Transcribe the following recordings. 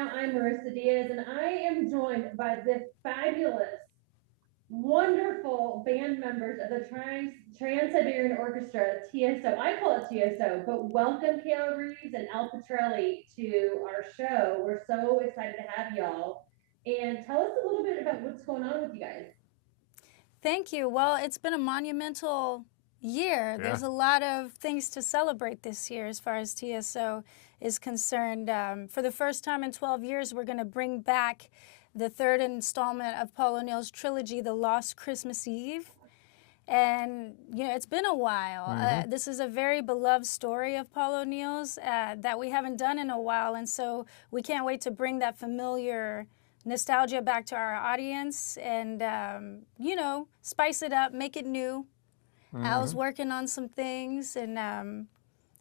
now. I'm Marissa Diaz, and I am joined by the fabulous, wonderful band members of the Trans-Siberian Orchestra, TSO. I call it TSO, but welcome Kayla Reeves and Al Petrelli to our show. We're so excited to have y'all. And tell us a little bit about what's going on with you guys. Thank you. Well, it's been a monumental year. Yeah. There's a lot of things to celebrate this year as far as TSO is concerned. For the first time in 12 years, we're going to bring back the third installment of Paul O'Neill's trilogy, The Lost Christmas Eve. And, it's been a while. This is a very beloved story of Paul O'Neill's that we haven't done in a while. And so we can't wait to bring that familiar nostalgia back to our audience and, spice it up, make it new. Al's working on some things, and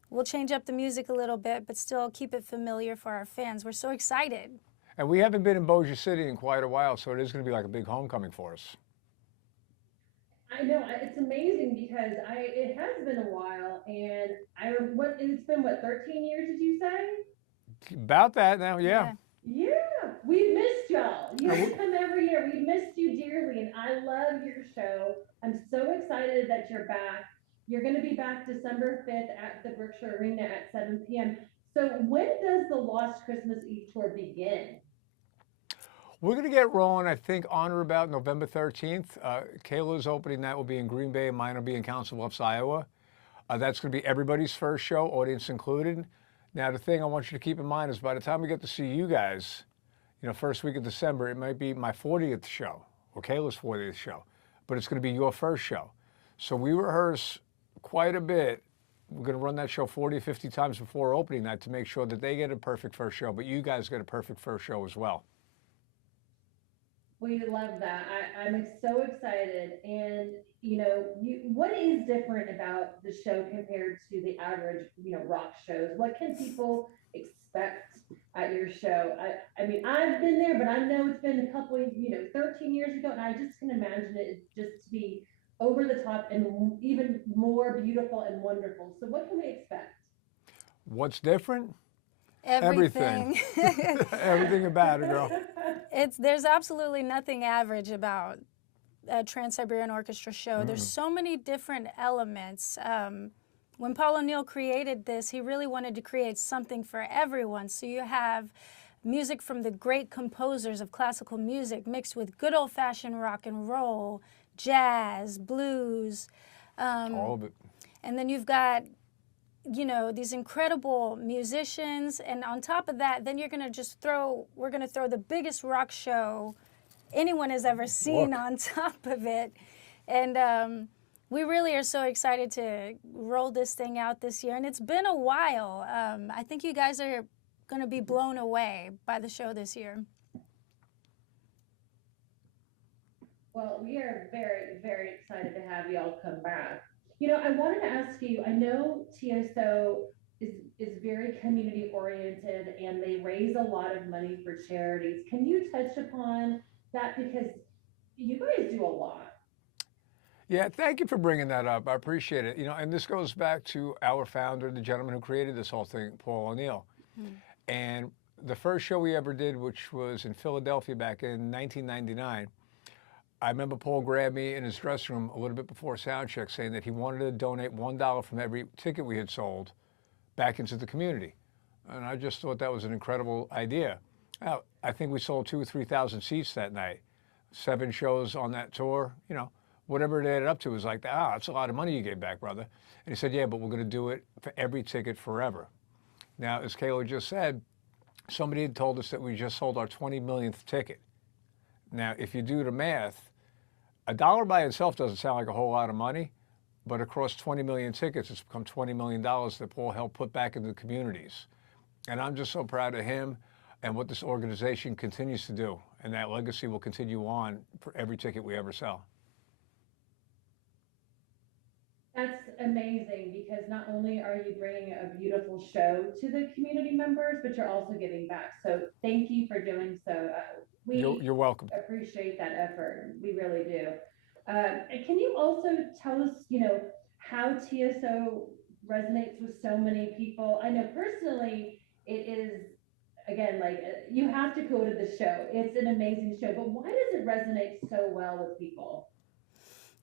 we'll change up the music a little bit, but still keep it familiar for our fans. We're so excited. And we haven't been in Bossier City in quite a while, so it is going to be like a big homecoming for us. I know it's amazing because it has been a while, and it's been 13 years? Did you say? About that now, yeah. Yeah, we've missed y'all. You come every year. We've missed you dearly, and I love your show. I'm so excited that you're back. You're going to be back December 5th at the Berkshire Arena at 7 p.m. So when does the Lost Christmas Eve tour begin? We're going to get rolling, I think, on or about November 13th. Kayla's opening that will be in Green Bay, and mine will be in Council Bluffs, Iowa. That's going to be everybody's first show, audience included. Now, the thing I want you to keep in mind is by the time we get to see you guys, first week of December, it might be my 40th show or Kayla's 40th show, but it's going to be your first show. So we rehearse quite a bit. We're going to run that show 40, 50 times before opening night to make sure that they get a perfect first show, but you guys get a perfect first show as well. We love that. I'm so excited. And, what is different about the show compared to the average, rock shows? What can people expect at your show? I mean, I've been there, but I know it's been a couple of, 13 years ago, and I just can imagine it just to be over the top and even more beautiful and wonderful. So what can we expect? What's different? Everything. Everything about it, girl. There's absolutely nothing average about a Trans-Siberian Orchestra show. There's so many different elements. When Paul O'Neill created this, he really wanted to create something for everyone. So you have music from the great composers of classical music mixed with good old-fashioned rock and roll, jazz, blues. All of it. And then you've got these incredible musicians, and on top of that, then we're going to throw the biggest rock show anyone has ever seen on top of it. And we really are so excited to roll this thing out this year, and it's been a while. I think you guys are going to be blown away by the show this year. Well, we are very, very excited to have y'all come back. I wanted to ask you, I know TSO is very community oriented and they raise a lot of money for charities. Can you touch upon that? Because you guys do a lot. Yeah, thank you for bringing that up. I appreciate it. And this goes back to our founder, the gentleman who created this whole thing, Paul O'Neill. And the first show we ever did, which was in Philadelphia back in 1999, I remember Paul grabbed me in his dressing room a little bit before sound check saying that he wanted to donate $1 from every ticket we had sold back into the community. And I just thought that was an incredible idea. Now, I think we sold 2,000 or 3,000 seats that night, 7 shows on that tour, whatever it added up to was like, that's a lot of money you gave back, brother. And he said, yeah, but we're going to do it for every ticket forever. Now, as Kayla just said, somebody had told us that we just sold our 20 millionth ticket. Now, if you do the math, $1 by itself doesn't sound like a whole lot of money, but across 20 million tickets, it's become $20 million that Paul helped put back into the communities. And I'm just so proud of him and what this organization continues to do. And that legacy will continue on for every ticket we ever sell. That's amazing because not only are you bringing a beautiful show to the community members, but you're also giving back. So thank you for doing so. You're welcome. Appreciate that effort. We really do. And can you also tell us, how TSO resonates with so many people? I know personally it is, again, like you have to go to the show. It's an amazing show, but why does it resonate so well with people?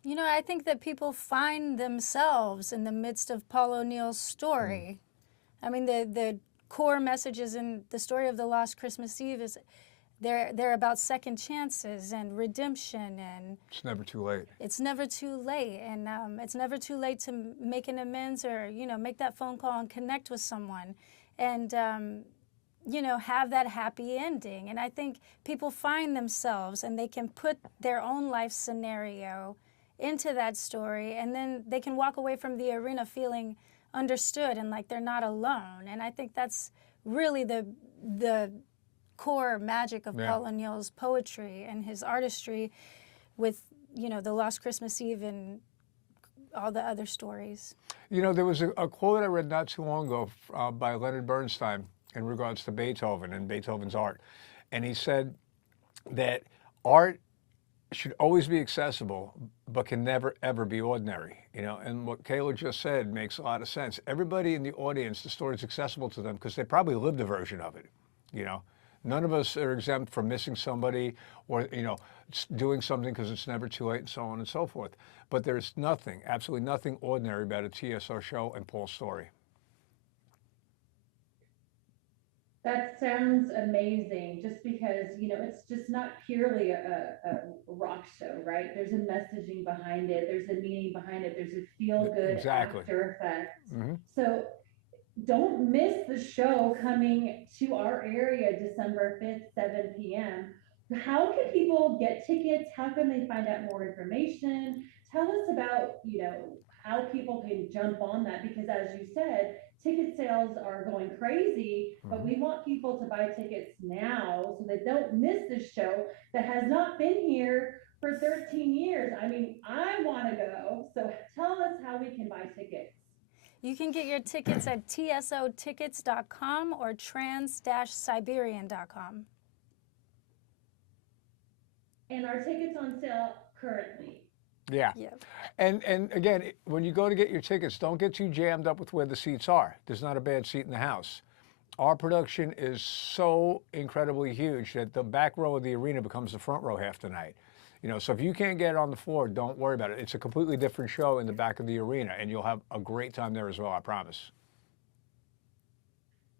You know, I think that people find themselves in the midst of Paul O'Neill's story. I mean, the core messages in the story of The Lost Christmas Eve is they're about second chances and redemption, and It's never too late. it's never too late, and it's never too late to make an amends, or make that phone call and connect with someone, and have that happy ending. And I think people find themselves, and they can put their own life scenario into that story, and then they can walk away from the arena feeling understood and like they're not alone. And I think that's really the core magic of Paul O'Neill's poetry and his artistry with, The Lost Christmas Eve and all the other stories. There was a quote I read not too long ago by Leonard Bernstein in regards to Beethoven and Beethoven's art. And he said that art should always be accessible, but can never, ever be ordinary. And what Kayla just said makes a lot of sense. Everybody in the audience, the story is accessible to them because they probably lived a version of it. None of us are exempt from missing somebody or, doing something because it's never too late and so on and so forth. But there's nothing, absolutely nothing ordinary about a TSO show and Paul's story. That sounds amazing, just because, it's just not purely a rock show, right? There's a messaging behind it. There's a meaning behind it. There's a feel-good after effect. So don't miss the show coming to our area December 5th, 7 p.m. How can people get tickets? How can they find out more information? Tell us about, how people can jump on that, because as you said, ticket sales are going crazy, but we want people to buy tickets now so they don't miss this show that has not been here for 13 years. I mean, I want to go, so tell us how we can buy tickets. You can get your tickets at tsotickets.com or trans-siberian.com. And our tickets on sale currently. Yeah. Yep. And again, when you go to get your tickets, don't get too jammed up with where the seats are. There's not a bad seat in the house. Our production is so incredibly huge that the back row of the arena becomes the front row half the night. So if you can't get on the floor, don't worry about it. It's a completely different show in the back of the arena, and you'll have a great time there as well, I promise.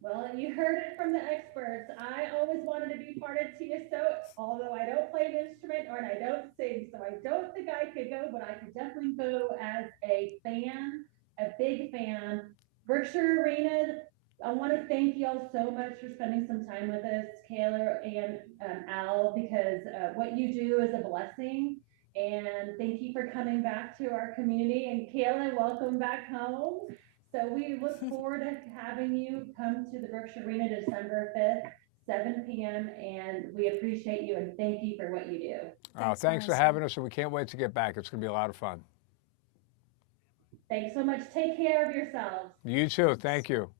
Well, you heard it from the experts. I always wanted to be part of TSO, although I don't play an instrument and I don't sing, so I don't think I could go, but I could definitely go as a fan, a big fan. Berkshire Arena, I want to thank you all so much for spending some time with us, Kayla and Al, because what you do is a blessing. And thank you for coming back to our community. And Kayla, welcome back home. So we look forward to having you come to the Berkshire Arena December 5th, 7 p.m. And we appreciate you and thank you for what you do. Thanks for having us, and we can't wait to get back. It's going to be a lot of fun. Thanks so much. Take care of yourselves. You too. Thank you.